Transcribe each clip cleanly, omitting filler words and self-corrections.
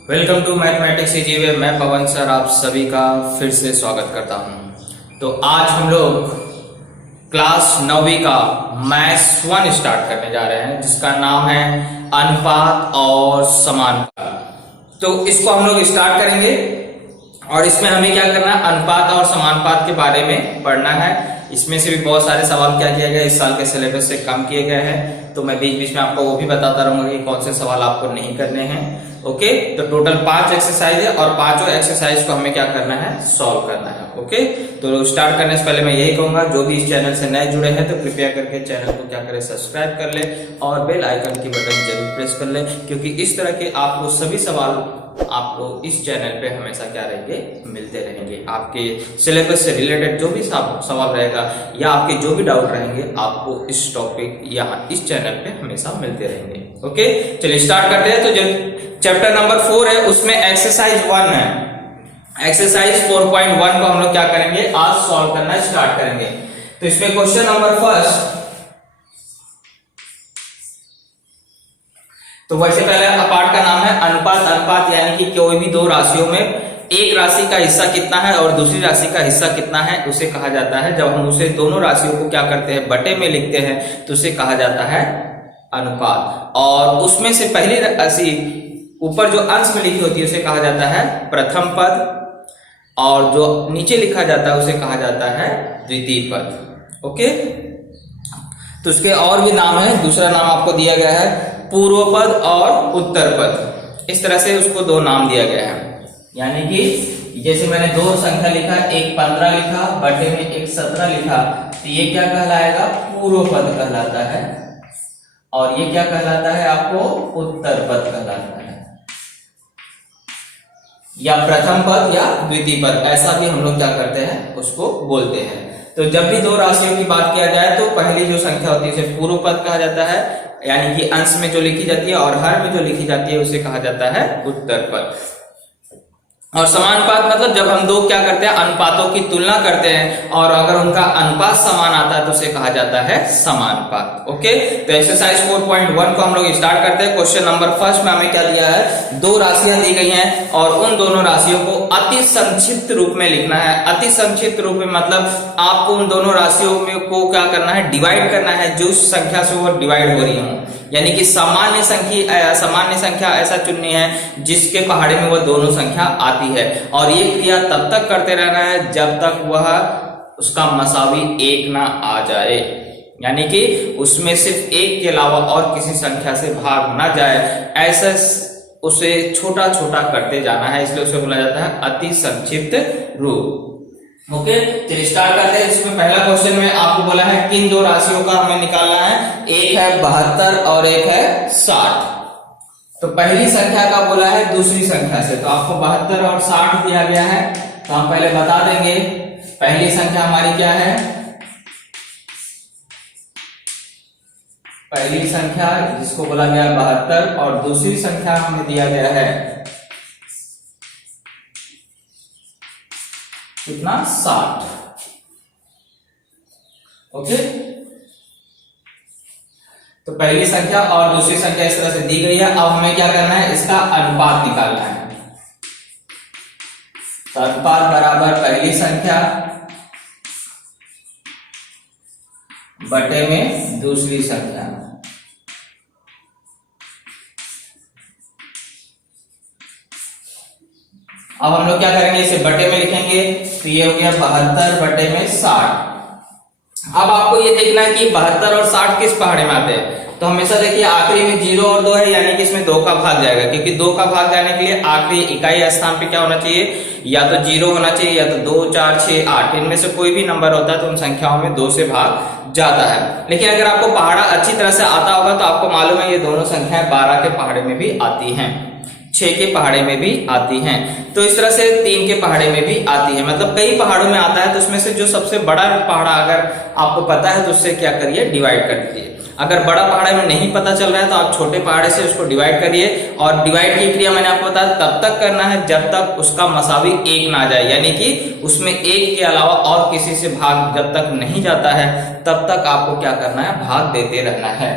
Welcome to mathematics जीवे। मैं पवन sir आप सभी का फिर से स्वागत करता हूं। तो आज हम लोग क्लास 9वीं का मैथ्स 1 स्टार्ट करने जा रहे हैं, जिसका नाम है अनुपात और समानुपात। तो इसको हम लोग स्टार्ट करेंगे और इसमें हमें क्या करना है, अनुपात और समानुपात के बारे में पढ़ना है। इसमें से भी बहुत सारे सवाल क्या किए गए, इस साल के सिलेबस से कम किए गए हैं, तो मैं बीच बीच में आपको वो भी बताता रहूंगा कि कौन से सवाल आपको नहीं करने हैं। ओके, तो टोटल 5 एक्सरसाइज है और पांचों एक्सरसाइज को हमें क्या करना है, सॉल्व करना है। ओके, तो स्टार्ट करने से पहले मैं यही कहूंगा, जो भी इस चैनल से नए जुड़े हैं तो कृपया करके चैनल को क्या करें, सब्सक्राइब कर ले और बेल आइकन की बटन जरूर प्रेस कर ले, क्योंकि इस तरह के आपको सभी सवाल आपको इस चैनल पे हमेशा क्या रहेंगे, मिलते रहेंगे। आपके सिलेबस से रिलेटेड जो भी सवाल रहेगा या आपके जो भी डाउट रहेंगे, आपको इस टॉपिक यहाँ इस चैनल पे हमेशा मिलते रहेंगे। ओके, चलिए स्टार्ट करते हैं। तो जो चैप्टर नंबर 4 है उसमें एक्सरसाइज 1 है। एक्सरसाइज 4.1 को हम लोग क्या करेंगे, आज सॉल्व करना स्टार्ट करेंगे। तो इसमें क्वेश्चन नंबर फर्स्ट, तो वैसे पहले पार्ट का नाम है अनुपात। अनुपात यानी कि कोई भी दो राशियों में एक राशि का हिस्सा कितना है और दूसरी राशि का हिस्सा कितना है, उसे कहा जाता है। जब हम उसे दोनों राशियों को क्या करते हैं, बटे में लिखते हैं, तो उसे कहा जाता है अनुपात। और उसमें से पहली राशि ऊपर जो अंश में लिखी होती है उसे कहा जाता है प्रथम पद, और जो नीचे लिखा जाता है उसे कहा जाता है द्वितीय पद। ओके, तो उसके और भी नाम है। दूसरा नाम आपको दिया गया है पूर्व पद और उत्तर पद। इस तरह से उसको दो नाम दिया गया है। यानी कि जैसे मैंने दो संख्या लिखा, एक 15 लिखा, बटे में एक 17 लिखा, तो ये क्या कहलाएगा, पूर्व पद कहलाता है, और ये क्या कहलाता है आपको, उत्तर पद कहलाता है, या प्रथम पद या द्वितीय पद, ऐसा भी हम लोग क्या करते हैं, उसको बोलते हैं। तो जब भी दो राशियों की बात किया जाए तो पहली जो संख्या होती है उसे पूर्व पद कहा जाता है, यानी कि अंश में जो लिखी जाती है, और हर में जो लिखी जाती है उसे कहा जाता है उत्तर पद। और समानुपात मतलब जब हम दो क्या करते हैं, अनुपातों की तुलना करते हैं और अगर उनका अनुपात समान आता है तो उसे कहा जाता है समानुपात। ओके, तो एक्सरसाइज 4.1 को हम लोग स्टार्ट करते हैं। क्वेश्चन नंबर फर्स्ट में हमें क्या दिया है, दो राशियां दी गई हैं और उन दोनों राशियों को अति संक्षिप्त रूप में लिखना है। अति संक्षिप्त रूप में मतलब आपको उन दोनों राशियों में को क्या करना है, डिवाइड करना है, जो संख्या से वो डिवाइड हो रही हो। यानी कि सामान्य संख्या ऐसा चुननी है जिसके पहाड़े में वह दोनों संख्या आती है, और ये क्रिया तब तक करते रहना है जब तक वह उसका मसावी एक ना आ जाए। यानी कि उसमें सिर्फ एक के अलावा और किसी संख्या से भाग ना जाए, ऐसा उसे छोटा छोटा करते जाना है, इसलिए उसे बोला जाता है अति संक्षिप्त रूप। ओके, चलिए स्टार्ट करते हैं। इसमें पहला क्वेश्चन में आपको बोला है किन दो राशियों का हमें निकालना है, एक है 72 और एक है 60। तो पहली संख्या का बोला है दूसरी संख्या से, तो आपको 72 और 60 दिया गया है, तो हम पहले बता देंगे। पहली संख्या हमारी क्या है, पहली संख्या जिसको बोला गया 72 और दूसरी संख्या हमें दिया गया है कितना, 60। ओके, तो पहली संख्या और दूसरी संख्या इस तरह से दी गई है। अब हमें क्या करना है, इसका अनुपात निकालना है। तो अनुपात बराबर पहली संख्या बटे में दूसरी संख्या। अब हम लोग क्या करेंगे, इसे बटे में लिखेंगे, तो ये हो गया 72 बटे में 60। अब आपको ये देखना है कि 72 और 60 किस पहाड़े में आते हैं। तो हमेशा देखिए आखिरी में 0 और 2 है, यानी कि इसमें 2 का भाग जाएगा, क्योंकि 2 का भाग जाने के लिए आखिरी इकाई स्थान पे क्या होना चाहिए, या तो 0 होना चाहिए या तो 2, 4, 6, 8, इनमें से कोई भी नंबर होता है तो उन संख्याओं में 2 से भाग जाता है। लेकिन अगर आपको पहाड़ा अच्छी तरह से आता होगा तो आपको मालूम है ये दोनों संख्याएं 12 के पहाड़े में भी आती हैं, 6 के पहाड़े में भी आती हैं, तो इस तरह से 3 के पहाड़े में भी आती है। मतलब कई पहाड़ों में आता है, तो उसमें से जो सबसे बड़ा पहाड़ा अगर आपको पता है तो उससे क्या करिए, डिवाइड कर दीजिए। अगर बड़ा पहाड़े में नहीं पता चल रहा है तो आप छोटे पहाड़े से उसको डिवाइड करिए, और डिवाइड की क्रिया मैंने आपको बताया तब तक करना है जब तक उसका मसावी एक ना आ जाए, यानी कि उसमें एक के अलावा और किसी से भाग जब तक नहीं जाता है तब तक आपको क्या करना है, भाग देते रहना है।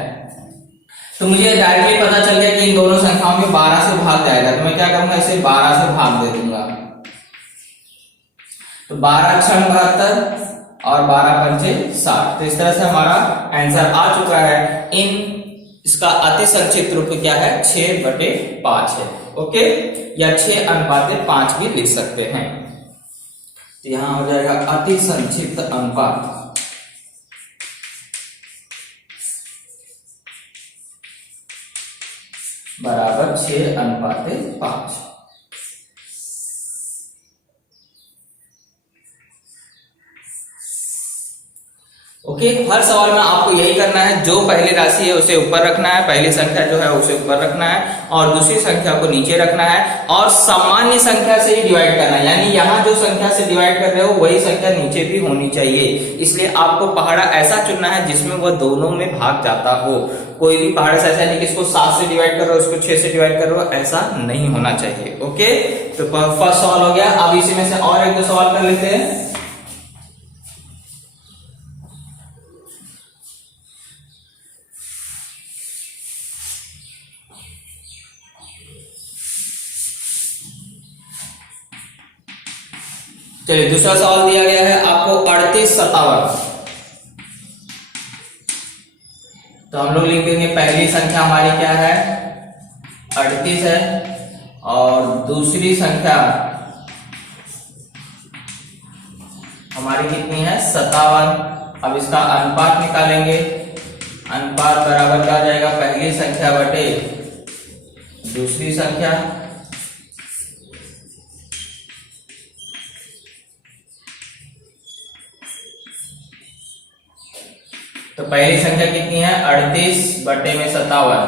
तो मुझे डायरेक्टली पता चल गया कि इन दोनों संख्याओं में 12 से भाग जाएगा, तो मैं क्या करूंगा, इसे 12 से भाग दे दूंगा। तो 12 छंग 72 और 12 पंचे 60। तो इस तरह से हमारा आंसर आ चुका है। इसका अति संक्षिप्त रूप क्या है, 6/5 है। ओके, या 6:5 भी लिख सकते हैं। तो यहां हो जाएगा अति संक्षिप्त अनुपात बराबर 6:5। ओके, हर सवाल में आपको यही करना है, जो पहली राशि है उसे ऊपर रखना है, पहली संख्या जो है उसे ऊपर रखना है और दूसरी संख्या को नीचे रखना है और सामान्य संख्या से ही डिवाइड करना है। यानी यहाँ जो संख्या से डिवाइड कर रहे हो वही संख्या नीचे भी होनी चाहिए। इसलिए आपको पहाड़ा ऐसा चुनना है जिसमें वह दोनों में भाग जाता हो। कोई भी पहाड़ से ऐसा नहीं कि इसको 7 से डिवाइड करो, इसको 6 से डिवाइड करो, ऐसा नहीं होना चाहिए। ओके, तो फर्स्ट सवाल हो गया। अब इसी में से और एक दो सवाल कर लेते हैं। चलिए, दूसरा सवाल दिया गया है आपको 38 57। तो हम लोग लिख देंगे पहली संख्या हमारी क्या है, 38 है और दूसरी संख्या हमारी कितनी है, 57। अब इसका अनुपात निकालेंगे। अनुपात बराबर क्या आ जाएगा, पहली संख्या बटे दूसरी संख्या। तो पहली संख्या कितनी है, 38/57।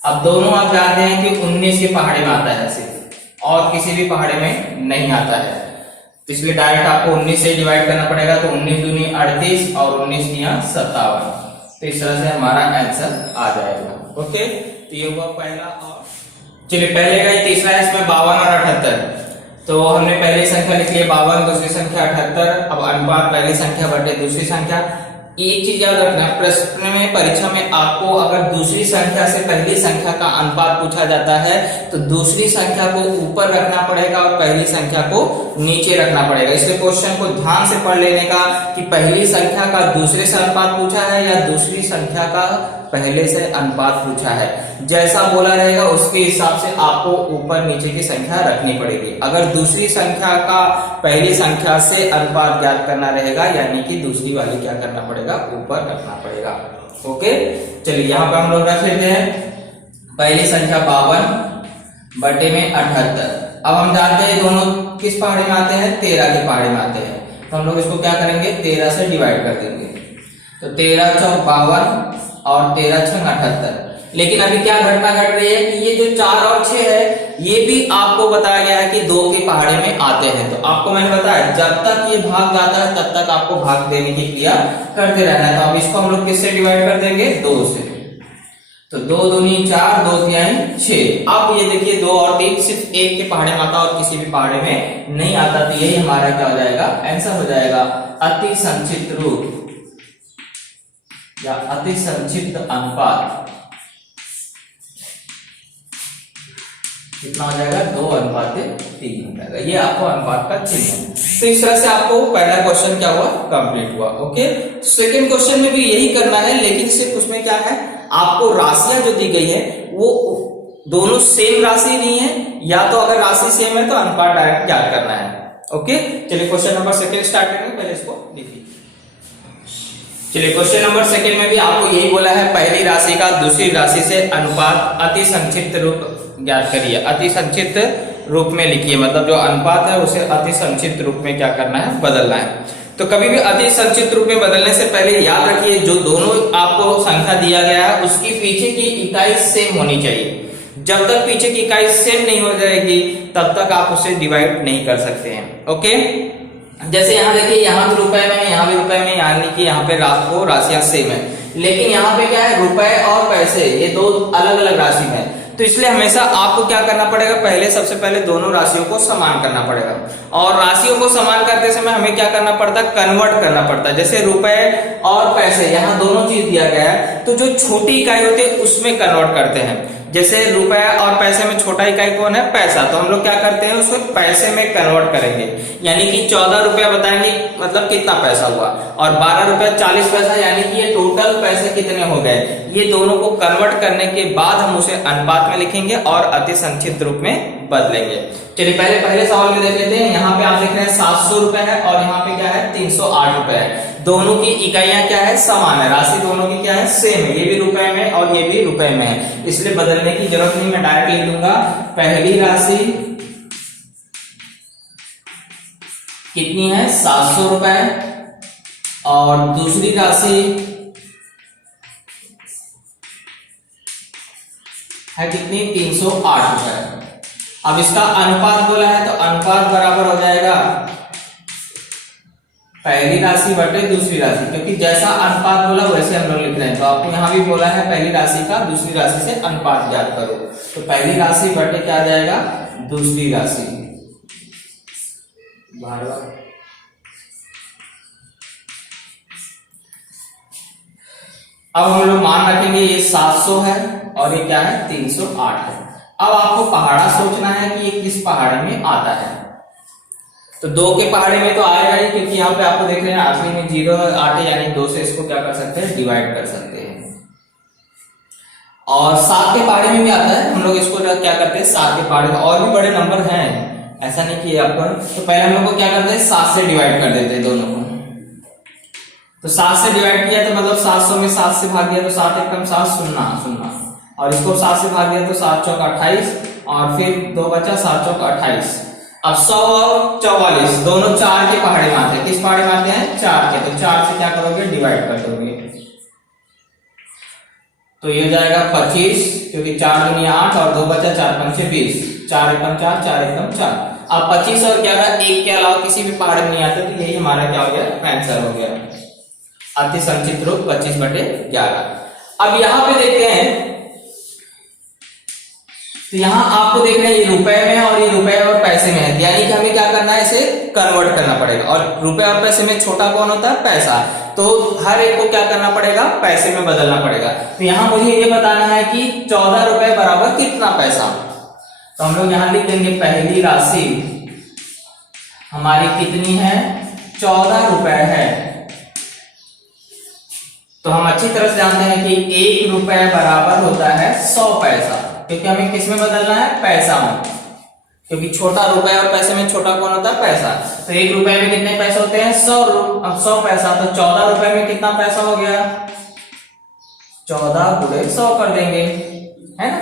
अब दोनों आप जानते हैं कि 19 के पहाड़े में आता है सिर्फ, और किसी भी पहाड़े में नहीं आता है। तो इसलिए डायरेक्ट आपको 19 से डिवाइड करना पड़ेगा। तो 19 दूनी 38 और 19 दिया 57। तो इस तरह से हमारा आंसर आ जाएगा। ओके, तो ये हुआ पहला। और चलिए, पहले का तीसरा है, इसमें 52 और 78। तो हमने पहली संख्या लिख ली 52, दूसरी संख्या 78। अब अनुपात पहली संख्या बटे दूसरी संख्या। एक चीज याद रखना, प्रश्न में परीक्षा में आपको अगर दूसरी संख्या से पहली संख्या का अनुपात पूछा जाता है तो दूसरी संख्या को ऊपर रखना पड़ेगा और पहली संख्या को नीचे रखना पड़ेगा। इसलिए क्वेश्चन को ध्यान से पढ़ लेने का कि पहली संख्या का दूसरे से अनुपात पूछा है या दूसरी संख्या का पहले से अनुपात पूछा है। जैसा बोला रहेगा उसके हिसाब से आपको ऊपर नीचे की संख्या रखनी पड़ेगी। अगर दूसरी संख्या का पहली संख्या से अनुपात ज्ञात करना रहेगा यानी कि दूसरी वाली क्या करना पड़ेगा, ऊपर रखना पड़ेगा। ओके, चलिए यहाँ पे हम लोग रख लेते हैं पहली संख्या 52 बटे में 78। अब हम जानते हैं दोनों किस पहाड़े में आते हैं, 13 के पहाड़े में आते हैं। तो हम लोग इसको क्या करेंगे, 13 से डिवाइड कर देंगे। तो 13 चौक 52 और 13 छंग 78। लेकिन अभी क्या घटना घट रही है कि ये जो 4 और 6 है ये भी आपको बताया गया है कि 2 के पहाड़े में आते हैं। तो आपको मैंने बताया जब तक ये भाग जाता है तब तक आपको भाग देने की क्रिया करते रहना है। तो अब इसको हम लोग किससे डिवाइड कर देंगे, 2 से। तो 2 दूनी 4, 2 तिहाई 6। अब ये देखिए 2 और 3 सिर्फ एक के पहाड़े में आता और किसी भी पहाड़े में नहीं आता। तो यही हमारा क्या हो जाएगा, आंसर हो जाएगा अति संक्षिप्त रूप या अति संक्षिप्त अनुपात कितना हो जाएगा, 2:3 हो जाएगा। ये आपको अनुपात का चिन्ह है। तो इस तरह से आपको पहला क्वेश्चन क्या हुआ, कंप्लीट हुआ। ओके, सेकंड क्वेश्चन में भी यही करना है, लेकिन सिर्फ उसमें क्या है, आपको राशियां जो दी गई है वो दोनों सेम राशि नहीं है, या तो अगर राशि सेम है तो अनुपात डायरेक्ट ज्ञात करना है। ओके, चलिए क्वेश्चन नंबर सेकंड स्टार्ट करेंगे। पहले इसको लिखिए। चलिए, क्वेश्चन नंबर सेकंड में भी आपको यही बोला है, पहली राशि का दूसरी राशि से अनुपात अति संक्षिप्त रूप ज्ञात करिए। अति संक्षिप्त रूप में लिखिए, मतलब जो अनुपात है उसे अति संक्षिप्त रूप में क्या करना है, बदलना है। तो कभी भी अति संक्षिप्त रूप में बदलने से पहले याद रखिए जो दोनों आपको संख्या दिया गया है उसकी पीछे की इकाई सेम होनी चाहिए। जब तक पीछे की इकाई सेम नहीं हो जाएगी तब तक आप उसे डिवाइड नहीं कर सकते हैं। ओके, जैसे यहाँ देखिए, यहाँ भी रुपए में, यहाँ भी रुपए में, यानी कि यहाँ पे राशियां सेम है। लेकिन यहाँ पे क्या है, रुपए और पैसे ये दो अलग अलग राशि है। तो इसलिए हमेशा आपको क्या करना पड़ेगा, पहले सबसे पहले दोनों राशियों को समान करना पड़ेगा। और राशियों को समान करते समय हमें क्या करना पड़ता है, कन्वर्ट करना पड़ता है। जैसे रुपए और पैसे, यहाँ दोनों चीज दिया गया है, तो जो छोटी इकाई होती है उसमें कन्वर्ट करते हैं। जैसे रुपए और पैसे में छोटा इकाई कौन है, पैसा, तो हम लोग क्या करते हैं उसको पैसे में कन्वर्ट करेंगे। यानी कि 14 रुपया बताएंगे मतलब कितना पैसा हुआ, और 12 रुपया 40 पैसा, यानी कि ये टोटल पैसे कितने हो गए। ये दोनों को कन्वर्ट करने के बाद हम उसे अनुपात में लिखेंगे और अति संक्षिप्त रूप में बदलेंगे। चलिए पहले सवाल में देख लेते हैं। यहाँ पे आप देख रहे हैं 700 रुपए है और यहाँ पे क्या है 308 रुपए है। दोनों की इकाइयां क्या है, समान है, राशि दोनों की क्या है, सेम है। ये भी रुपए में और ये भी रुपए में है, इसलिए बदलने की जरूरत नहीं, मैं डायरेक्ट लिख दूंगा। पहली राशि कितनी है, 700 रुपए, और दूसरी राशि है कितनी, 308 रुपए। अब इसका अनुपात बोला है तो अनुपात बराबर हो जाएगा पहली राशि बटे दूसरी राशि, क्योंकि जैसा अनुपात बोला वैसे हम लोग लिख रहे हैं। तो आपको यहाँ भी बोला है पहली राशि का दूसरी राशि से अनुपात ज्ञात करो, तो पहली राशि बटे क्या आ जाएगा, दूसरी राशि। अब हम लोग मान रखेंगे ये 700 है और ये क्या है 308 है। अब आपको पहाड़ा सोचना है कि ये किस पहाड़े में आता है। तो 2 के पहाड़े में तो आएगा ही, क्योंकि यहाँ पे आपको देख रहे हैं आखिरी में 0 8 है, यानी 2 से इसको क्या कर सकते हैं, डिवाइड कर सकते हैं। और 7 के पहाड़े में भी आता है, हम लोग इसको क्या करते हैं 7 के पहाड़े में, और भी बड़े नंबर हैं, ऐसा नहीं कि आपको। तो पहले हम लोग को क्या करते हैं 7 से डिवाइड कर देते हैं दोनों को। तो 7 से डिवाइड किया तो मतलब 700 में 7 से भाग दिया तो 7 एकम 7 शून्य शून्य, और इसको 7 से भाग दिया तो 7 चौक 28, और फिर 2 बचा 7 चौक 28। अब 100 और 44 दोनों 4 के पहाड़े में आते हैं। किस पहाड़े में आते हैं, 4 के। तो 4 से क्या करोगे, डिवाइड कर दोगे, तो ये हो जाएगा 25, क्योंकि 4 दूनी 8 और 2 बचा 4 पंचे 20, 4 एकम 4 4 एकम 4। अब 25 और 11 1 के अलावा किसी भी पहाड़ में नहीं आते, तो यही हमारा क्या हो गया, आंसर हो गया, अति संक्षिप्त रूप 25/11। अब यहां पे देखते हैं, तो यहां आपको देख रहे हैं ये रुपए में है और ये रुपए और पैसे में है, यानी कि हमें क्या करना है, इसे कन्वर्ट करना पड़ेगा। और रुपए और पैसे में छोटा कौन होता है, पैसा, तो हर एक को क्या करना पड़ेगा, पैसे में बदलना पड़ेगा। तो यहां मुझे ये बताना है कि 14 रुपए बराबर कितना पैसा। तो हम लोग यहां लिख देंगे पहली राशि हमारी कितनी है, 14 रुपए है। तो हम अच्छी तरह से जानते हैं कि 1 रुपए बराबर होता है 100 पैसा, क्योंकि हमें किस में बदलना है, पैसा में, क्योंकि छोटा रुपए और पैसे में छोटा कौन होता है, पैसा। तो 1 रुपए में कितने पैसे होते हैं, 100 पैसा। तो 14 रुपए में कितना पैसा हो गया, 14 गुणे 100 कर देंगे, है ना।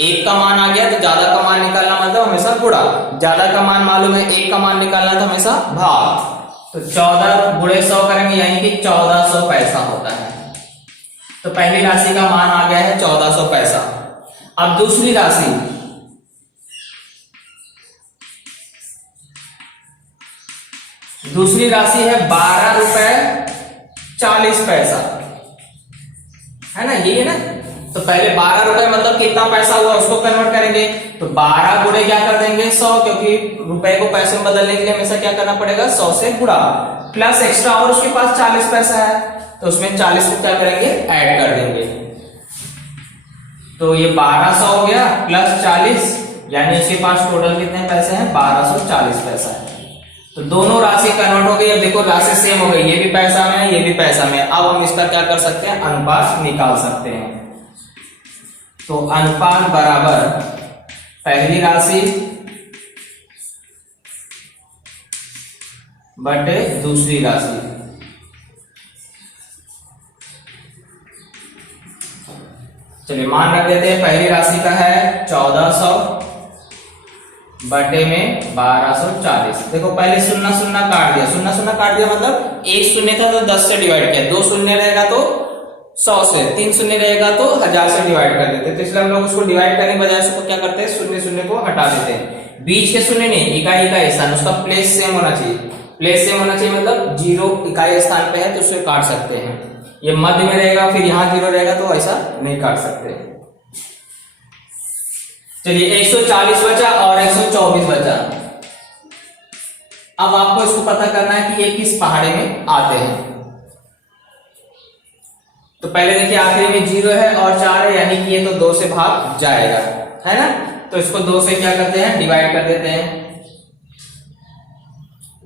1 का मान आ गया तो ज्यादा का मान निकालना मतलब हमेशा गुणा, ज्यादा का मान मालूम है 1 का मान निकालना तो हमेशा भाग। तो 14 गुणे 100 करेंगे, यानी कि 1400 पैसा होता है। तो पहली राशि का मान आ गया है 1400 पैसा। अब दूसरी राशि, दूसरी राशि है 12 रुपए 40 पैसा, है ना, ये है ना। तो पहले 12 रुपए मतलब कितना पैसा हुआ उसको कन्वर्ट करेंगे, तो 12 गुणे क्या कर देंगे 100, क्योंकि रुपए को पैसे में बदलने के लिए हमेशा क्या करना पड़ेगा, 100 से गुणा, प्लस एक्स्ट्रा और उसके पास 40 पैसा है तो उसमें 40 को क्या करेंगे, ऐड कर देंगे। तो ये 1200 हो गया प्लस 40, यानी इसके पास टोटल कितने पैसे हैं, 1240 पैसा है। तो दोनों राशि कन्वर्ट हो गई। अब देखो राशि सेम हो गई, ये भी पैसा में है ये भी पैसा में है। अब हम इसका क्या कर सकते हैं, अनुपात निकाल सकते हैं। तो अनुपात बराबर पहली राशि बटे दूसरी राशि। चलिए मान रख देते हैं, पहली राशि का है 1400 बटे में 1240। देखो पहले शून्य शून्य काट दिया, शून्य शून्य काट दिया मतलब एक शून्य था तो 10 से डिवाइड किया, 2 शून्य रहेगा तो 100 से, 3 शून्य रहेगा तो 1000 से डिवाइड कर देते। तो इसलिए हम लोग उसको डिवाइड करने के बजाय उसको क्या करते हैं, शून्य शून्य को हटा देते हैं। बीच के शून्य नहीं, इकाई का स्थान, उसका प्लेस सेम होना चाहिए। प्लेस सेम होना चाहिए मतलब 0 इकाई स्थान पे है तो उसे काट सकते हैं। ये मध्य में रहेगा फिर यहाँ 0 रहेगा तो ऐसा नहीं काट सकते। चलिए 140 बचा और 124 बचा। अब आपको इसको पता करना है कि ये किस पहाड़े में आते हैं। तो पहले देखिए आखिरी में 0 है और 4 है, यानी कि ये तो 2 से भाग जाएगा, है ना। तो इसको 2 से क्या करते हैं, डिवाइड कर देते हैं।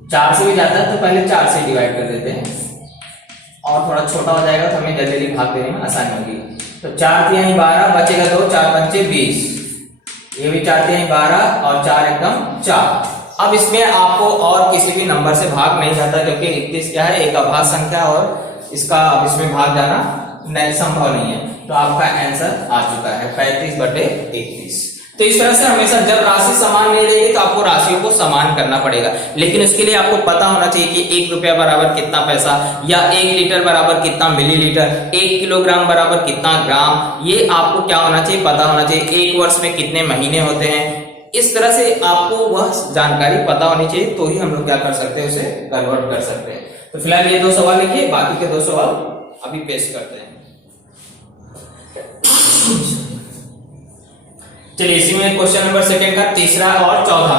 4 से भी जाता है तो पहले 4 से डिवाइड कर देते हैं, और थोड़ा छोटा हो जाएगा तो हमें जल्दी भाग देने में आसानी होगी। तो 4 3 12 बचेगा 2, 4 5 20, ये भी 4 3 12 और 4 एकदम 4। अब इसमें आपको और किसी भी नंबर से भाग नहीं जाता, क्योंकि 31 क्या है, एक अभाज्य संख्या, और इसका अब इसमें भाग जाना नहीं, संभव नहीं है। तो आपका आंसर आ चुका है 35/31। तो इस तरह से हमेशा जब राशि समान नहीं रहेगी तो आपको राशियों को समान करना पड़ेगा, लेकिन उसके लिए आपको पता होना चाहिए कि 1 रुपया बराबर कितना पैसा, या 1 लीटर बराबर कितना मिलीलीटर, 1 किलोग्राम बराबर कितना ग्राम। ये आपको क्या होना चाहिए, पता होना चाहिए। 1 वर्ष में कितने महीने होते हैं, इस तरह से आपको वह जानकारी पता होनी चाहिए, तो ही हम लोग क्या कर सकते हैं, उसे कन्वर्ट कर सकते हैं। तो फिलहाल ये 2 सवाल लिखिए, बाकी के 2 सवाल अभी पेश करते हैं। चलिए इसी में क्वेश्चन नंबर 2 का तीसरा और चौथा।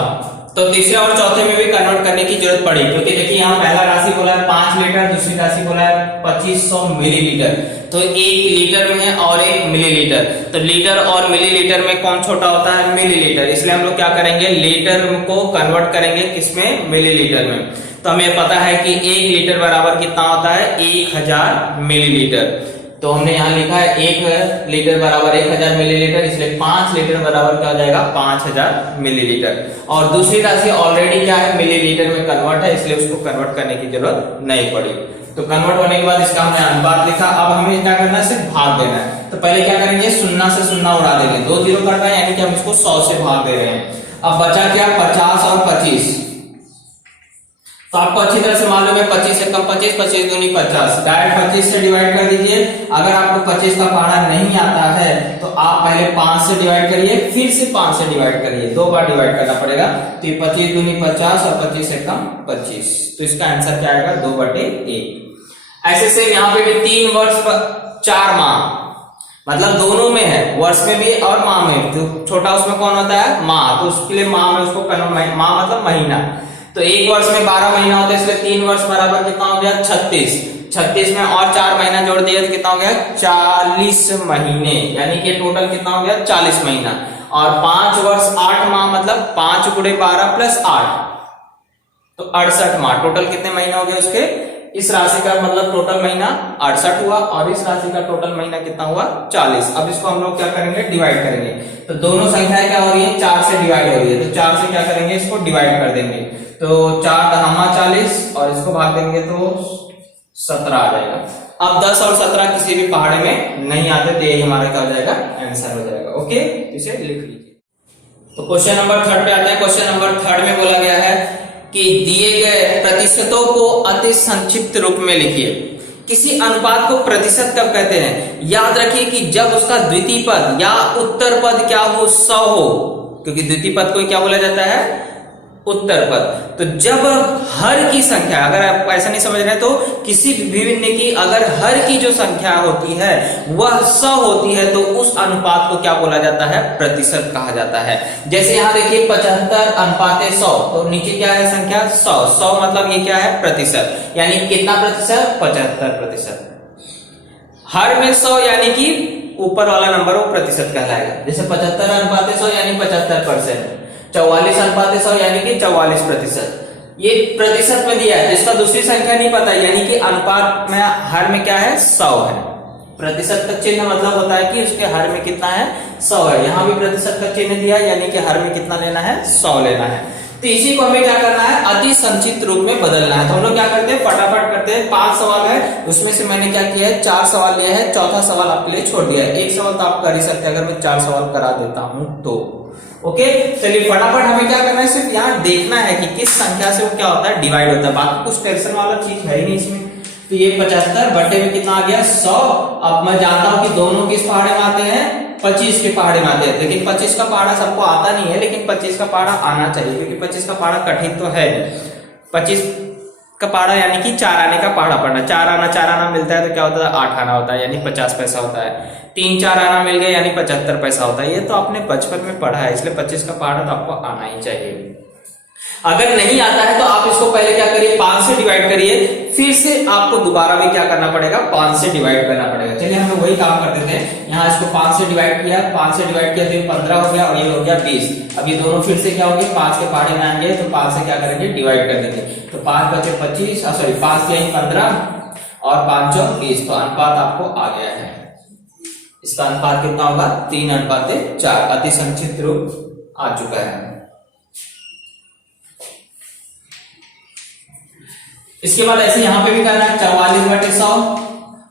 तो तीसरे और चौथे में भी कन्वर्ट करने की जरूरत पड़ी, क्योंकि देखिए यहाँ पहला राशि बोला है 5 लीटर, दूसरी राशि बोला है 2500 मिलीलीटर। तो 1 लीटर में है और 1 मिलीलीटर। तो लीटर और मिलीलीटर में कौन छोटा होता है, मिलीलीटर। इसलिए हम लोग क्या करेंगे, लीटर को कन्वर्ट करेंगे किसमें, मिलीलीटर में। तो हमें पता है कि 1 लीटर बराबर कितना होता है, 1000 मिलीलीटर। तो हमने यहाँ लिखा है 1 लीटर बराबर 1000 मिलीलीटर, इसलिए 5 लीटर बराबर क्या हो जाएगा, 5000 मिलीलीटर। और दूसरी राशि ऑलरेडी क्या है, मिलीलीटर में कन्वर्ट है, इसलिए उसको कन्वर्ट करने की जरूरत नहीं पड़ी। तो कन्वर्ट होने के बाद इसका हमने अनुपात लिखा। अब हमें क्या करना है, सिर्फ भाग देना है। तो पहले क्या करेंगे, 0 से 0 उड़ा देंगे, 2 0 कट रहा है, यानी कि हम इसको 100 से भाग दे रहे हैं। अब बचा क्या, 50 और 25। तो आपको अच्छी तरह से मालूम है 25 से कम 25, 25 दूनी 50, डायरेक्ट 25 से डिवाइड कर दीजिए। अगर आपको 25 का पहाड़ा नहीं आता है तो आप पहले 5 से डिवाइड करिए, फिर से 5 से डिवाइड करिए, 2 बार डिवाइड करना पड़ेगा। तो 25 दूनी 50 और 25 से कम 25, तो इसका आंसर क्या आएगा, 2/1। ऐसे से यहाँ पे भी 3 वर्ष 4 माह, मतलब दोनों में है, वर्ष में भी और माह में। तो छोटा उसमें कौन होता है, माह, तो उसके लिए माह में उसको माह मतलब महीना। तो 1 वर्ष में 12 महीना होता है, इसलिए 3 वर्ष बराबर कितना हो गया, 36। 36 में और 4 महीना जोड़ दिया तो कितना हो गया, 40 महीने, यानी कि टोटल कितना हो गया, 40 महीना। और 5 वर्ष 8 माह, मतलब 5 × 12 + 8, तो 68 माह। टोटल कितने महीना हो गए उसके, इस राशि का मतलब टोटल महीना 68 हुआ, और इस राशि का टोटल महीना कितना हुआ, 40। अब इसको हम लोग क्या करेंगे, डिवाइड करेंगे। तो दोनों संख्याएं क्या हो रही है, 4 से डिवाइड हो रही है, तो 4 से क्या करेंगे, इसको डिवाइड कर देंगे। तो 4 × 40 और इसको भाग देंगे तो 17 आ जाएगा। अब 10 और 17 किसी भी पहाड़े में नहीं आते, तो यही हमारा क्या हो जाएगा, आंसर हो जाएगा। ओके, इसे लिख लीजिए। तो क्वेश्चन नंबर 3 पे आते हैं। क्वेश्चन नंबर 3 में बोला गया है कि दिए गए प्रतिशतों को अति संक्षिप्त रूप में लिखिए। किसी अनुपात को प्रतिशत कब कहते हैं, याद रखिए कि जब उसका द्वितीय पद या उत्तर पद क्या हो, 100 हो, क्योंकि द्वितीय पद को क्या बोला जाता है, उत्तर पद। तो जब हर की संख्या, अगर आप ऐसा नहीं समझ रहे तो किसी भी भिन्न की अगर हर की जो संख्या होती है वह 100 होती है, तो उस अनुपात को क्या बोला जाता है, प्रतिशत कहा जाता है। जैसे यहाँ देखिए 75/100, तो नीचे क्या है संख्या, 100। 100 मतलब ये क्या है, प्रतिशत, यानी कितना प्रतिशत, 75%। हर में 100 यानी कि ऊपर वाला नंबर वो प्रतिशत कहलाएगा। जैसे 75/100 यानी 75%, 44/100 यानी कि 44%। ये प्रतिशत में दिया है, जिसका दूसरी संख्या नहीं पता, यानी कि अनुपात में हर में क्या है, 100 है। प्रतिशत का चिन्ह मतलब होता है कि उसके हर में कितना है, 100 है। यहाँ भी प्रतिशत का चिन्ह दिया है, यानी कि हर में कितना लेना है, 100 लेना है। तो इसी को हमें क्या करना है, अति संक्षिप्त रूप में बदलना है। तो हम लोग क्या करते हैं, फटाफट करते हैं। 5 सवाल है, उसमें से मैंने क्या किया है, 4 सवाल लिया है, चौथा सवाल आपके लिए छोड़ दिया है। 1 सवाल तो आप कर ही सकते हैं अगर मैं 4 सवाल करा देता हूं तो। ओके, चलिए फटाफट हमें क्या करना है, सिर्फ यहाँ देखना है कि किस संख्या से वो क्या होता है, डिवाइड होता है। बाकी कुछ टेंशन वाला चीज है ही नहीं इसमें। तो ये 75 बटे में कितना आ गया, 100। अब मैं जानता हूं कि दोनों किस पहाड़े में आते हैं, 25 के पहाड़े में आते हैं। लेकिन 25 का पहाड़ा सबको आता नहीं है, लेकिन 25 का पहाड़ा आना चाहिए, क्योंकि 25 का पहाड़ा कठिन तो है। 25 का पहाड़ा यानी कि 4 आने का पहाड़ा पड़ना। 4 आना मिलता है तो क्या होता है 8 आना होता है यानी 50 पैसा होता है। 3-4 आना मिल गया यानी 75 पैसा होता है। ये तो आपने बचपन में पढ़ा है, इसलिए 25 का पहाड़ा तो आपको आना ही चाहिए। अगर नहीं आता है तो आप इसको पहले क्या करिए 5 से डिवाइड करिए, फिर से आपको दोबारा भी क्या करना पड़ेगा 5 से डिवाइड करना पड़ेगा। चलिए हम वही काम कर देते हैं। यहाँ इसको 5 से डिवाइड किया, 5 से डिवाइड किया तो ये 15 हो गया और ये हो गया 20। अब ये दोनों फिर से क्या होंगे 5 के पहाड़े में आएंगे तो 5 से क्या करेंगे डिवाइड कर देंगे। तो 5 बचे 25, सॉरी 5 के 15 और 5 और 20, तो अनुपात आपको आ गया है। इसका अनुपात कितना होगा 3:4। अति संक्षिप्त रूप आ चुका है। इसके बाद ऐसे यहाँ पे भी करना है 44/100।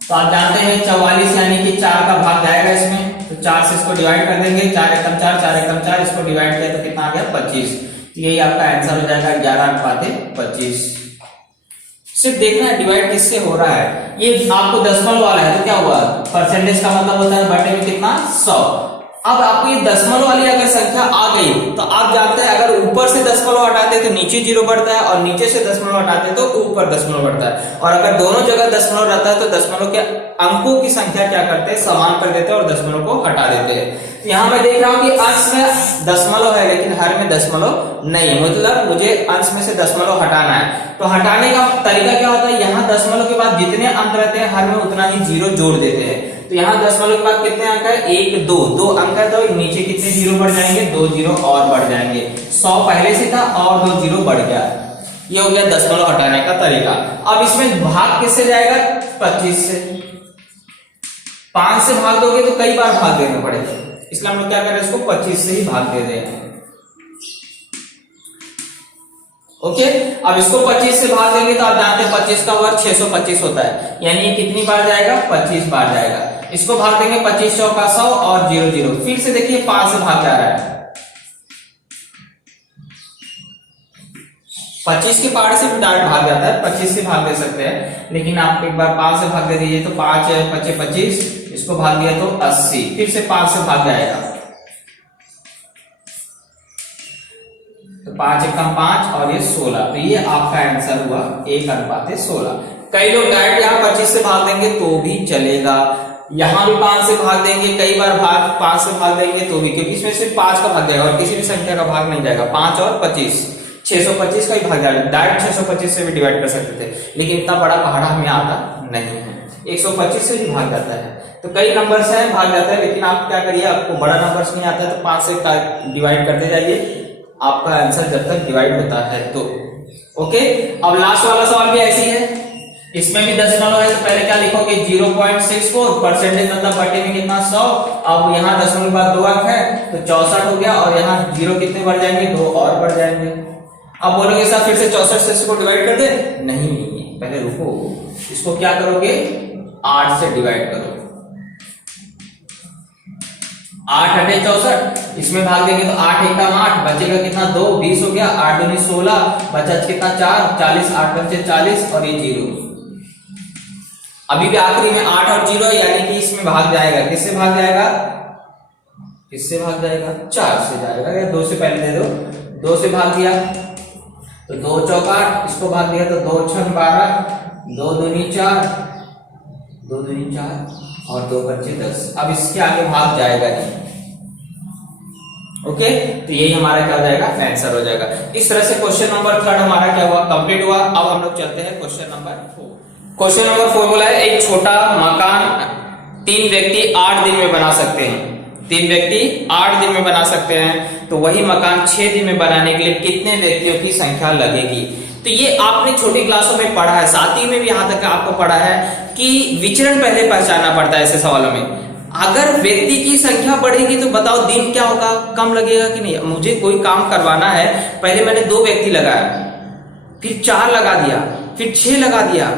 तो आप जानते हैं 44 यानी कि 4 का भाग जाएगा इसमें, तो 4 से इसको डिवाइड कर देंगे। 4 एकम 4, 4 एकम 4, इसको डिवाइड किया तो कितना आ गया 25। तो यही आपका आंसर हो जाएगा 11:25। सिर्फ देखना है डिवाइड किससे हो रहा है। ये आपको दशमलव वाला है तो क्या हुआ परसेंटेज का मतलब होता है बटे में कितना 100। अब आपको ये दशमलव वाली अगर संख्या आ गई तो आप जानते हैं अगर ऊपर से दशमलव हटाते तो नीचे 0 बढ़ता है और नीचे से दशमलव हटाते तो ऊपर दशमलव बढ़ता है। और अगर दोनों जगह दशमलव रहता है तो दशमलव के अंकों की संख्या क्या करते हैं समान कर देते हैं और दशमलव को हटा देते हैं। यहाँ मैं देख रहा हूँ कि अंश में दशमलव है लेकिन हर में दशमलव नहीं, मतलब मुझे अंश में से दशमलव हटाना है। तो हटाने का तरीका क्या होता है, यहाँ दशमलव के बाद जितने अंक रहते हैं हर में उतना ही 0 जोड़ देते हैं। तो यहाँ दशमलव के बाद कितने अंक है 1 2 अंक है तो नीचे कितने 0 बढ़ जाएंगे 2 0 और बढ़ जाएंगे। 100 पहले से था और 2 0 बढ़ गया। ये हो गया दशमलव हटाने का तरीका। अब इसमें भाग किससे जाएगा 25 से। 5 से भाग दोगे तो कई बार भाग देना पड़ेगा, इसलिए हम लोग क्या करें इसको 25 से ही भाग दे दें। ओके, अब इसको 25 से भाग देंगे तो आप जानते हैं 25 का वर्ग 625 होता है, यानी ये कितनी बार जाएगा 25 बार जाएगा। इसको भाग देंगे 25 चौका 100 और 0 0। फिर से देखिए 5 से भाग जा रहा है। 25 के पहाड़े से भी डायरेक्ट भाग जाता है, 25 से भाग दे सकते हैं, लेकिन आप एक बार 5 से भाग दे दीजिए तो 5 5 25, इसको भाग दिया तो 80। फिर से 5 से भाग जाएगा तो 5 एकम 5 और ये 16। तो ये आपका आंसर हुआ 1:16। कई लोग डायरेक्ट यहाँ 25 से भाग देंगे तो भी चलेगा, यहाँ भी 5 से भाग देंगे, कई बार 5 से भाग देंगे तो भी, क्योंकि इसमें सिर्फ 5 का भाग जाएगा और किसी भी संख्या का भाग नहीं जाएगा। 5 और 25 625 का ही भाग जाएगा। डायरेक्ट 625 से भी डिवाइड कर सकते थे, लेकिन इतना बड़ा पहाड़ा हमें आता नहीं है। 125 से भी भाग जाता है, तो कई नंबर से भाग जाता है, लेकिन आप क्या करिए आपको बड़ा नंबर नहीं आता है तो 5 से डिवाइड करते जाइए, आपका आंसर जब तक डिवाइड होता है तो। ओके, अब लास्ट वाला सवाल भी ऐसी है, इसमें भी दशमलव है तो पहले क्या लिखोगे 0.64 परसेंटेज मतलब बटे में कितना 100। अब यहाँ दशमलव के बाद 2 अंक है तो 64 हो गया और यहाँ 0 कितने बढ़ जाएंगे 2 और बढ़ जाएंगे। अब बोलोगे सर फिर से 64 से इसको डिवाइड कर दे, नहीं पहले रुको, इसको क्या करोगे 8 से डिवाइड करो। 8 8 64, इसमें भाग देंगे तो 8 एकम 8, बचेगा कितना 2 20 हो गया, 8 दूनी 16, बचा कितना 4 40, 8 बचे 40 और ये 0। अभी भी आखिरी में 8 और 0 यानी कि इसमें भाग जाएगा, किससे भाग जाएगा 4 से जाएगा, या 2 से पहले दे दो, 2 से भाग दिया तो 2 चौका 8, इसको भाग दिया तो 2 6 12, 2 दूनी 4, 2 दूनी 4 और 2 बचे 10। अब इसके आगे भाग जाएगा नहीं। ओके, तो यही हमारा क्या हो जाएगा आंसर हो जाएगा। इस तरह से क्वेश्चन नंबर 3 हमारा क्या हुआ कंप्लीट हुआ। अब हम लोग चलते हैं क्वेश्चन नंबर 4। क्वेश्चन नंबर 4 बोला है एक छोटा मकान 3 व्यक्ति 8 दिन में बना सकते हैं। 3 व्यक्ति 8 दिन में बना सकते हैं, तो वही मकान 6 दिन में बनाने के लिए कितने व्यक्तियों की संख्या लगेगी। तो ये आपने छोटी क्लासों में पढ़ा है, 7वीं में भी यहाँ तक आपको पढ़ा है कि विचरण पहले पहचानना पड़ता है ऐसे सवालों में। अगर व्यक्ति की संख्या बढ़ेगी तो बताओ दिन क्या होगा, कम लगेगा कि नहीं। मुझे कोई काम करवाना है, पहले मैंने 2 व्यक्ति लगाया, फिर 4 लगा दिया, फिर 6 लगा दिया,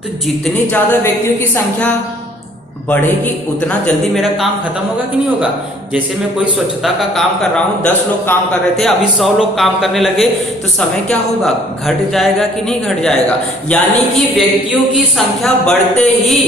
तो जितनी ज्यादा व्यक्तियों की संख्या बढ़ेगी उतना जल्दी मेरा काम खत्म होगा कि नहीं होगा। जैसे मैं कोई स्वच्छता का काम कर रहा हूं, 10 लोग काम कर रहे थे, अभी 100 लोग काम करने लगे, तो समय क्या होगा घट जाएगा कि नहीं घट जाएगा। यानी कि व्यक्तियों की संख्या बढ़ते ही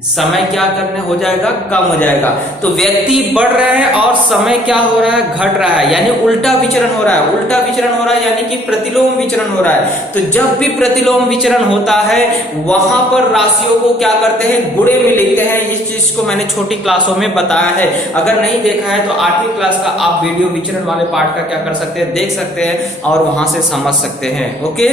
समय क्या करने हो जाएगा, कम हो जाएगा। तो व्यक्ति बढ़ रहे हैं और समय क्या हो रहा है, घट रहा है, यानी उल्टा विचरण हो रहा है। उल्टा विचरण हो रहा है यानी कि प्रतिलोम विचरण हो रहा है। तो जब भी प्रतिलोम विचरण होता है वहां पर राशियों को क्या करते हैं, गुणे में लिखते हैं। इस चीज को मैंने छोटी क्लासों में बताया है, अगर नहीं देखा है तो 8वीं क्लास का आप वीडियो विचरण वाले पार्ट का क्या कर सकते हैं, देख सकते हैं और वहां से समझ सकते हैं। ओके,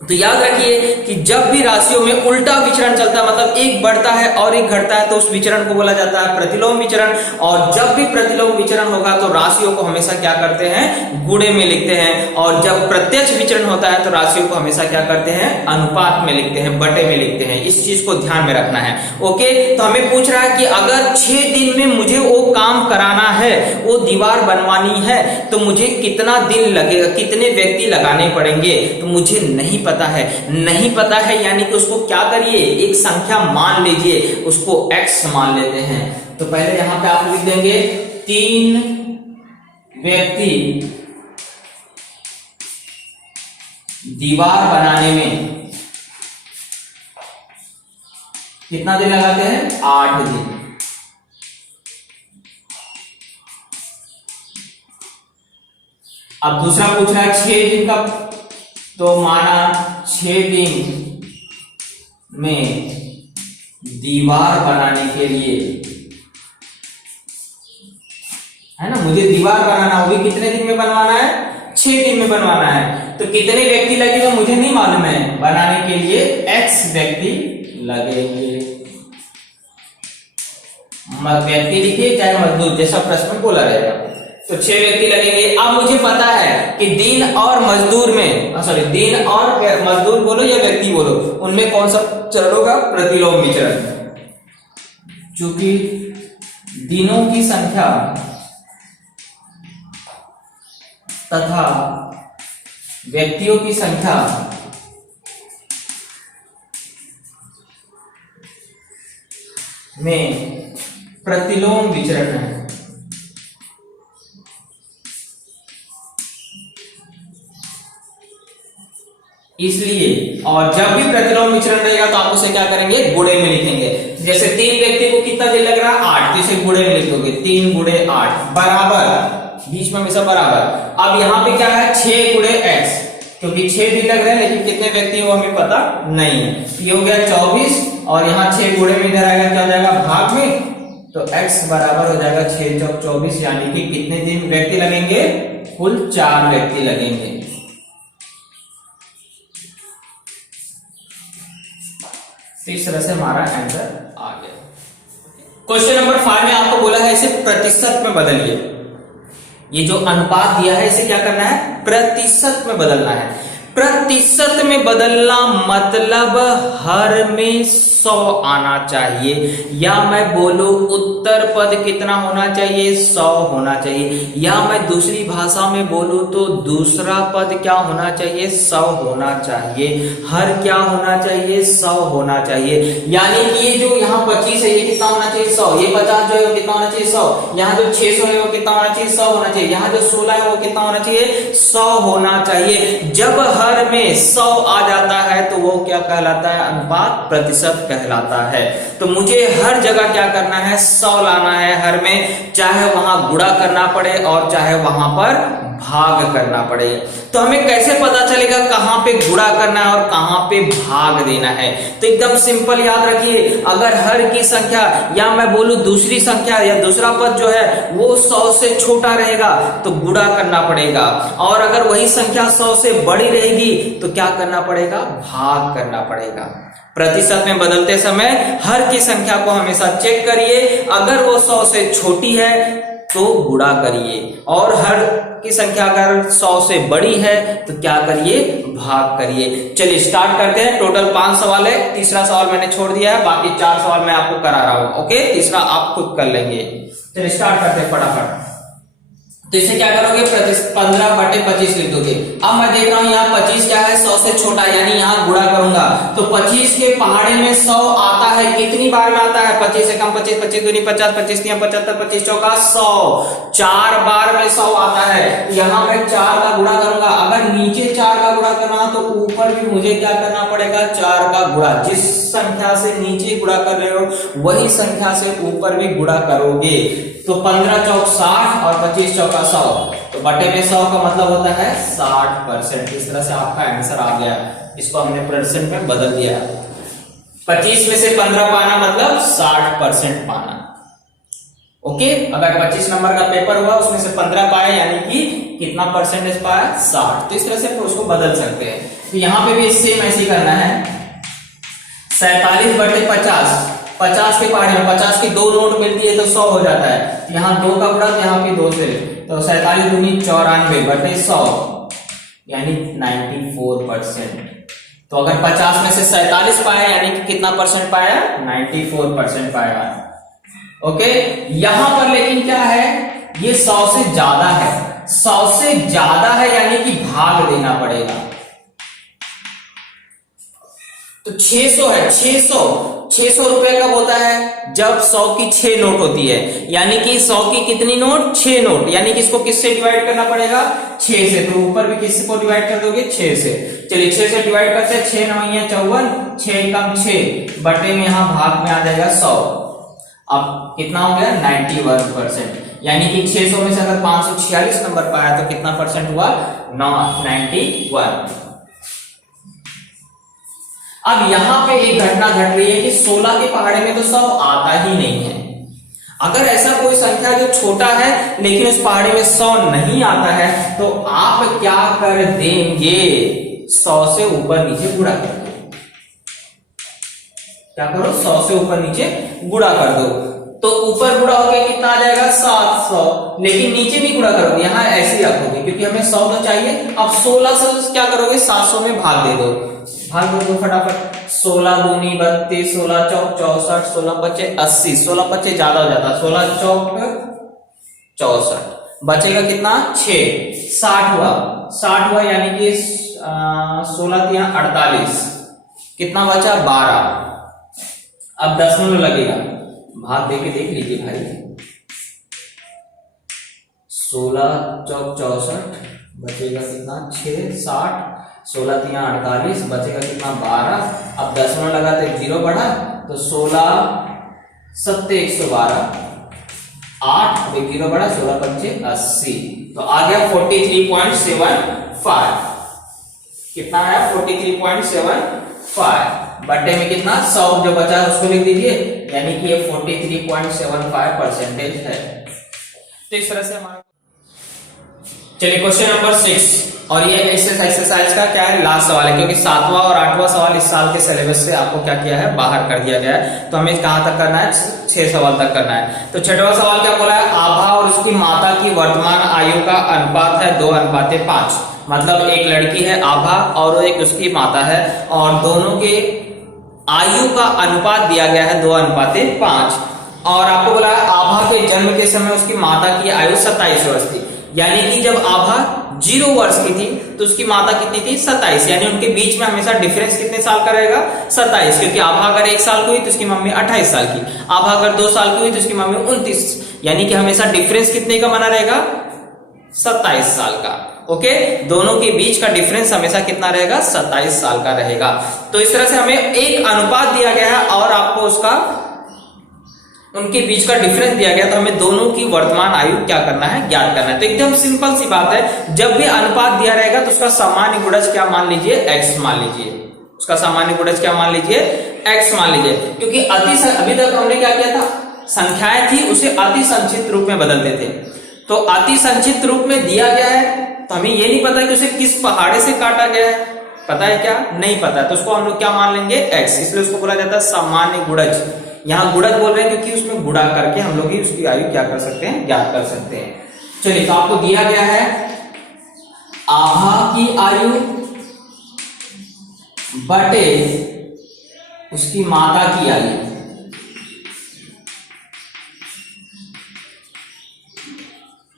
तो याद रखिए कि जब भी राशियों में उल्टा विचरण चलता है, मतलब एक बढ़ता है और एक घटता है, तो उस विचरण को बोला जाता है प्रतिलोम विचरण। और जब भी प्रतिलोम विचरण होगा तो राशियों को हमेशा क्या करते हैं, गुणे में लिखते हैं। और जब प्रत्यक्ष विचरण होता है तो राशियों को हमेशा क्या करते हैं, अनुपात में लिखते हैं, बटे में लिखते हैं। इस चीज को ध्यान में रखना है। ओके, तो हमें पूछ रहा है कि अगर 6 दिन में मुझे वो काम कराना है, वो दीवार बनवानी है, तो मुझे कितना दिन लगेगा, कितने व्यक्ति लगाने पड़ेंगे। तो मुझे नहीं पता है, नहीं पता है यानी कि उसको क्या करिए, एक संख्या मान लीजिए, उसको x मान लेते हैं। तो पहले यहां पे आप लिख देंगे 3 व्यक्ति दीवार बनाने में कितना दिन लगाते हैं, 8 दिन। अब दूसरा पूछ रहा है 6 दिन का, तो माना 6 दिन में दीवार बनाने के लिए, है ना, मुझे दीवार बनाना, वो भी कितने दिन में बनवाना है, 6 दिन में बनवाना है। तो कितने व्यक्ति लगेंगे मुझे नहीं मालूम है, बनाने के लिए x व्यक्ति लगेंगे। व्यक्ति लिखिए चाहे मजदूर, जैसा प्रश्न में बोला रहेगा। तो 6 व्यक्ति लगेंगे। अब मुझे पता है कि दिन और मजदूर में, सॉरी, दिन और मजदूर बोलो या व्यक्ति बोलो, उनमें कौन सा चरण होगा, प्रतिलोम विचरण। चूंकि दिनों की संख्या तथा व्यक्तियों की संख्या में प्रतिलोम विचरण है, इसलिए, और जब भी प्रतिलोम विचरण रहेगा तो आप उसे क्या करेंगे, गुणे में लिखेंगे। जैसे 3 व्यक्ति को कितना दिन लग रहा है, 8, तो इसे गुणे में लिख दोगे, 3 गुणे 8 बराबर, बीच में हमेशा बराबर। अब यहाँ पे क्या है, 6 गुणे x, क्योंकि 6 दिन लग रहे हैं लेकिन कितने व्यक्ति वो हमें पता नहीं है। ये हो गया 24, और यहाँ 6 गुणे में इधर आएगा, क्या हो जाएगा, भाग में, तो x बराबर हो जाएगा 6 चौक 24, यानी कि कितने दिन व्यक्ति लगेंगे, कुल 4 व्यक्ति लगेंगे। इस तरह से हमारा आंसर आ गया। क्वेश्चन नंबर 5 में आपको बोला है इसे प्रतिशत में बदलिए। ये जो अनुपात दिया है इसे क्या करना है, प्रतिशत में बदलना है। प्रतिशत में बदलना मतलब हर में 100 आना चाहिए, या मैं बोलूं उत्तर पद कितना होना चाहिए, 100 होना चाहिए, या मैं दूसरी भाषा में बोलूं तो दूसरा पद क्या होना चाहिए, 100 होना चाहिए। हर क्या होना चाहिए, 100 होना चाहिए। यानी कि ये जो यहाँ 25 है ये कितना होना चाहिए, 100। ये 50 जो है वो कितना होना चाहिए, 100। यहाँ जो 600 है वो कितना होना चाहिए, 100 होना चाहिए। यहाँ जो 16 है वो कितना होना चाहिए, 100 होना चाहिए। जब हर में 100 आ जाता है तो वो क्या कहलाता है, अनुपात, प्रतिशत कहलाता है। तो मुझे हर जगह क्या करना है, 100 लाना है हर में, चाहे वहां गुणा करना पड़े और चाहे वहां पर भाग करना पड़े। तो हमें कैसे पता चलेगा कहां पे गुणा करना है और कहां पे भाग देना है, तो एकदम सिंपल याद रखिए, अगर हर की संख्या या मैं बोलूं दूसरी संख्या या दूसरा पद जो है वो 100 से छोटा रहेगा तो गुणा करना पड़ेगा, और अगर वही संख्या 100 से बड़ी रहेगी तो क्या करना पड़ेगा, भाग करना पड़ेगा। प्रतिशत में बदलते समय हर की संख्या को हमेशा चेक करिए, अगर वो 100 से छोटी है तो गुणा करिए, और हर की संख्या अगर 100 से बड़ी है तो क्या करिए, भाग करिए। चलिए स्टार्ट करते हैं। टोटल 5 सवाल है, तीसरा सवाल मैंने छोड़ दिया है, बाकी 4 सवाल मैं आपको करा रहा हूं। ओके, तीसरा आप खुद कर लेंगे। चलिए स्टार्ट करते हैं फटाफट। तो इसे क्या करोगे, 15/25 लिख दोगे। अब मैं देख रहा हूं यहाँ 25 क्या है, 100 से छोटा, यानी यहाँ गुणा करूंगा तो 25 के पहाड़े में 100 आता है, कितनी बार में आता है, 25 से कम 25, 25 दूनी 50, 25 3 75, 25 चौका 100, 4 बार में 100 आता है तो यहाँ मैं 4 का गुणा करूंगा। अगर नीचे 4 का गुणा करना तो ऊपर भी मुझे क्या करना पड़ेगा, 4 का गुणा। जिस संख्या से नीचे गुणा कर रहे हो वही संख्या से ऊपर भी गुणा करोगे। तो 15 चौक 60 और 25 चौका 100, तो बटे में 100 का मतलब होता है 60%। इस तरह से आपका आंसर आ गया। इसको हमने परसेंट में बदल दिया। 25 में से 15 पाना मतलब 60% पाना। ओके, अगर 25 नंबर का पेपर हुआ उसमें से 15 पाए यानी कि कितना परसेंटेज पाया, 60। तो इस तरह से उसको बदल सकते हैं। तो यहाँ पे भी सेम ऐसे ही करना है। 47 बटे 50, 50 के पहाड़े में 50 की 2 नोट मिलती है तो 100 हो जाता है। यहाँ 2 का गुणा, यहाँ पे 2 से, तो 47 दूनी 94 बटे 100 यानी 94%। तो अगर 50 में से 47 पाया यानी कि कितना परसेंट पाया, 94% पाया। ओके, यहां पर लेकिन क्या है, ये 100 से ज्यादा है। 100 से ज्यादा है यानी कि भाग देना पड़ेगा। तो 600 है, 600 रुपए कब होता है, जब 100 की 6 नोट होती है। यानी कि 100 की कितनी नोट, 6 नोट। यानी कि इसको किससे डिवाइड करना पड़ेगा, 6 से। तो ऊपर भी किससे को डिवाइड कर दोगे, 6 से। चलिए 6 से डिवाइड करते हैं। 6 9 54, 6 कम 6 बटे में यहां भाग में आ जाएगा 100। अब कितना हो गया, 91%। यानी कि 600 में से अगर 546 नंबर पाया तो कितना परसेंट हुआ, 91। अब यहां पे एक घटना घट रही है कि 16 के पहाड़े में तो 100 आता ही नहीं है। अगर ऐसा कोई संख्या जो छोटा है लेकिन उस पहाड़े में 100 नहीं आता है तो आप क्या कर देंगे, 100 से ऊपर नीचे गुणा कर दो। क्या करो, 100 से ऊपर नीचे गुणा कर दो। तो ऊपर गुणा हो गया कितना आ जाएगा, 700। लेकिन नीचे नहीं गुणा करोगे, यहां ऐसे ही रखोगे क्योंकि हमें 100 तो चाहिए। अब 16 से क्या करोगे, 700 में भाग दे दो। भाग दो फटाफट। 16 दूनी 32, 16 चौक 64, 16 पचे 80, 16 पचे ज्यादा हो जाता, 16 चौक 64, बचेगा कितना, 6, 60 हुआ। 60 हुआ यानी कि 16 तिया 48, कितना बचा, 12। अब दशमलव लगेगा, भाग देके देख लीजिए भाई। 16 चौक 64, बचेगा कितना, 6, 60, 16 तिया 48, बचेगा कितना, 12। अब दशमलव लगाते 0 बढ़ा तो 16 7 112, 8 अब 0 बढ़ा, 16 पंचे 80। तो आ गया 43.75। कितना आया, 43.75 बटे में कितना, 100 जो बचा है उसको लिख दीजिए। यानी कि ये 43.75% है। तो इस तरह से हमारा, चलिए क्वेश्चन नंबर 6, और ये एक्सरसाइज का क्या है, लास्ट सवाल है क्योंकि 7वां और 8वां सवाल इस साल के सिलेबस से आपको क्या किया है, बाहर कर दिया गया है। तो हमें कहां तक करना है, 6 सवाल तक करना है। तो 6वां सवाल क्या बोला है, आभा और उसकी माता की वर्तमान आयु का अनुपात है 2:5। मतलब एक लड़की है आभा और एक उसकी माता है और दोनों के आयु का अनुपात दिया गया है 2:5। और आपको बोला है आभा के जन्म के समय उसकी माता की आयु 27 वर्ष थी। यानी कि जब आभा 0 वर्ष की थी तो उसकी माता कितनी थी, 27। यानी उनके बीच में हमेशा डिफरेंस कितने साल का रहेगा, 27। क्योंकि आभा अगर 1 साल की हुई तो उसकी मम्मी 28 साल की, आभा अगर 2 साल की हुई तो उसकी मम्मी 29। यानी कि हमेशा डिफरेंस कितने का बना रहेगा, 27 साल का। ओके, दोनों के बीच का डिफरेंस हमेशा कितना रहेगा, 27 साल का रहेगा। तो इस तरह से हमें एक अनुपात दिया गया है और आपको उसका, उनके बीच का डिफरेंस दिया गया, तो हमें दोनों की वर्तमान आयु क्या करना है, ज्ञात करना है। तो एकदम सिंपल सी बात है, जब भी अनुपात दिया रहेगा तो उसका सामान्य गुणज क्या मान लीजिए, x मान लीजिए। उसका सामान्य गुणज क्या मान लीजिए, x मान लीजिए। क्योंकि अभी तक हमने क्या किया था, संख्याएं थी उसे अति संक्षिप्त रूप में बदलते थे। तो अति संक्षिप्त रूप में दिया गया है तो हमें ये नहीं पता कि उसे किस पहाड़े से काटा गया है, पता है क्या, नहीं पता। तो उसको हम लोग क्या मान लेंगे, x। इसलिए उसको बोला जाता है सामान्य गुणज। यहाँ गुणज बोल रहे हैं क्योंकि उसमें गुणा करके हम लोग ही उसकी आयु क्या कर सकते हैं, ज्ञात कर सकते हैं। चलिए, तो आपको दिया गया है आभा की आयु बटे उसकी माता की आयु।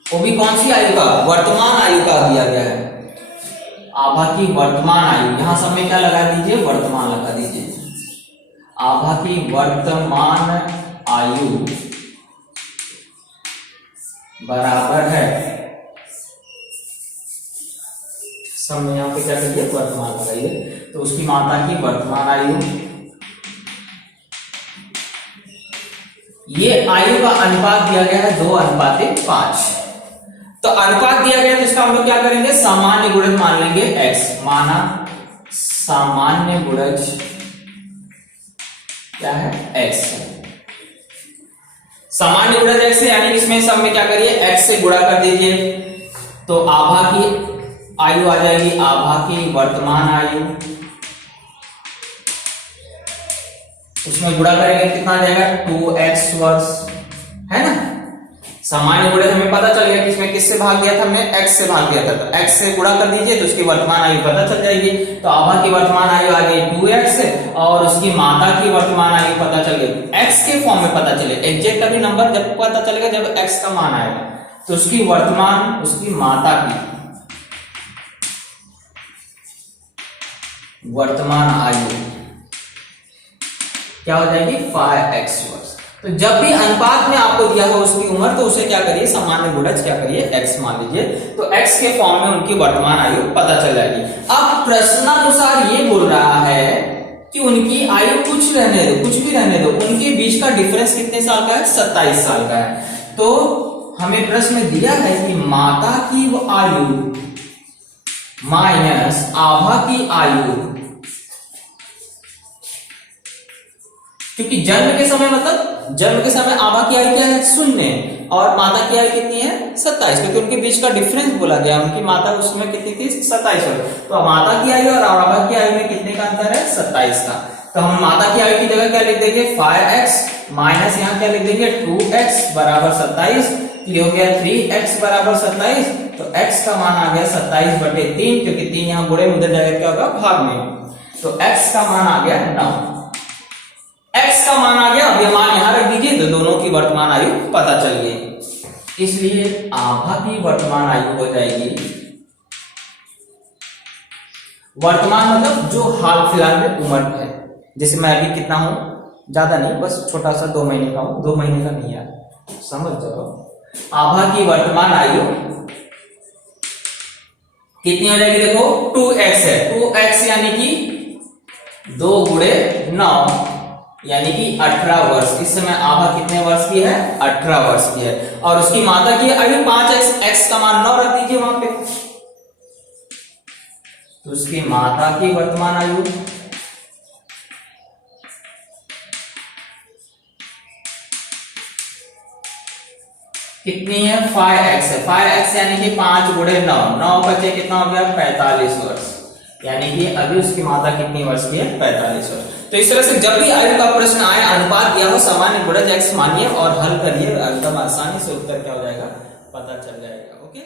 वो भी कौन सी आयु का, वर्तमान आयु का दिया गया है। आभा की वर्तमान आयु, यहां सब में क्या लगा दीजिए, वर्तमान लगा दीजिए। आभा की वर्तमान आयु बराबर है सम में यहाँ पे क्या करिए, वर्तमान लगाइए। तो उसकी माता की वर्तमान आयु, ये आयु का अनुपात दिया गया है 2:5। तो अनुपात दिया गया तो इसका हम लोग क्या करेंगे, सामान्य गुणज मान लेंगे x, माना सामान्य गुणज क्या है, x। सामान्य गुणज x है, यानी इसमें सब में क्या करिए, x से गुणा कर दीजिए। तो आभा की आयु आ जाएगी, आभा की वर्तमान आयु, उसमें गुणा करेंगे कितना आ जाएगा, 2x वर्ष, है ना। सामान्य गुणज हमें पता चल गया कि इसमें किससे भाग दिया था, हमने x से भाग दिया था। तो x से गुणा कर दीजिए तो उसकी वर्तमान आयु पता चल जाएगी। तो आभा की वर्तमान आयु आ गई 2x और उसकी माता की वर्तमान आयु पता चल गई, x के फॉर्म में पता चले। एग्जैक्ट अभी नंबर जब पता चलेगा जब x का मान आएगा। तो उसकी वर्तमान, उसकी माता की वर्तमान आयु क्या हो जाएगी, 5x वर्ष। तो जब भी अनुपात में आपको दिया हो उसकी उम्र, तो उसे क्या करिए, सामान्य गुणज क्या करिए, x मान लीजिए। तो x के फॉर्म में उनकी वर्तमान आयु पता चल जाएगी। अब प्रश्नानुसार ये बोल रहा है कि उनकी आयु कुछ रहने दो, कुछ भी रहने दो, उनके बीच का डिफरेंस कितने साल का है, 27 साल का है। तो हमें प्रश्न दिया है कि माता की वो आयु माइनस आभा की आयु, क्योंकि जन्म के समय मतलब जन्म के समय आभा की आयु क्या है, 0 और माता की आयु कितनी है, 27, क्योंकि उनके बीच का डिफरेंस बोला गया। उनकी माता उस समय कितनी थी, 27 वर्ष। तो माता की आयु और आभा की आयु में कितने का अंतर है, 27 का। तो हम माता की आयु की जगह क्या लिख देंगे, 5x माइनस यहाँ क्या लिख देंगे, 2x बराबर 27। ये हो गया 3x बराबर 27। तो x का मान आ गया 27/3, क्योंकि 3 यहाँ बुरे में उधर जाएगा क्या होगा, भाग में। तो x का मान आ गया 9, x का मान आ गया। अब ये मान यहां रख दीजिए तो दोनों की वर्तमान आयु पता चल गई। इसलिए आभा की वर्तमान आयु हो जाएगी, वर्तमान मतलब जो हाल फिलहाल में उम्र है। जैसे मैं अभी कितना हूं, ज्यादा नहीं, बस छोटा सा 2 महीने का हूं, 2 महीने का नहीं यार, समझ जाओ। आभा की वर्तमान आयु कितनी हो जाएगी, देखो 2x है, 2x यानी कि 2 गुणे 9 यानी कि 18 वर्ष। इस समय आभा कितने वर्ष की है, 18 वर्ष की है। और उसकी माता की आयु 5x, x का मान 9 रख दीजिए वहां पे। तो उसकी माता की वर्तमान आयु कितनी है, 5x है। 5x यानी कि 5 गुणे 9, 9 बचे कितना हो गया, 45 वर्ष। यानी कि अभी उसकी माता कितनी वर्ष की है, 45 वर्ष। तो इस तरह से जब भी आयु का प्रश्न आए, अनुपात दिया हो, सामान्य गुणज x मानिए और हल करिए, एकदम आसानी से उत्तर क्या हो जाएगा, पता चल जाएगा। ओके।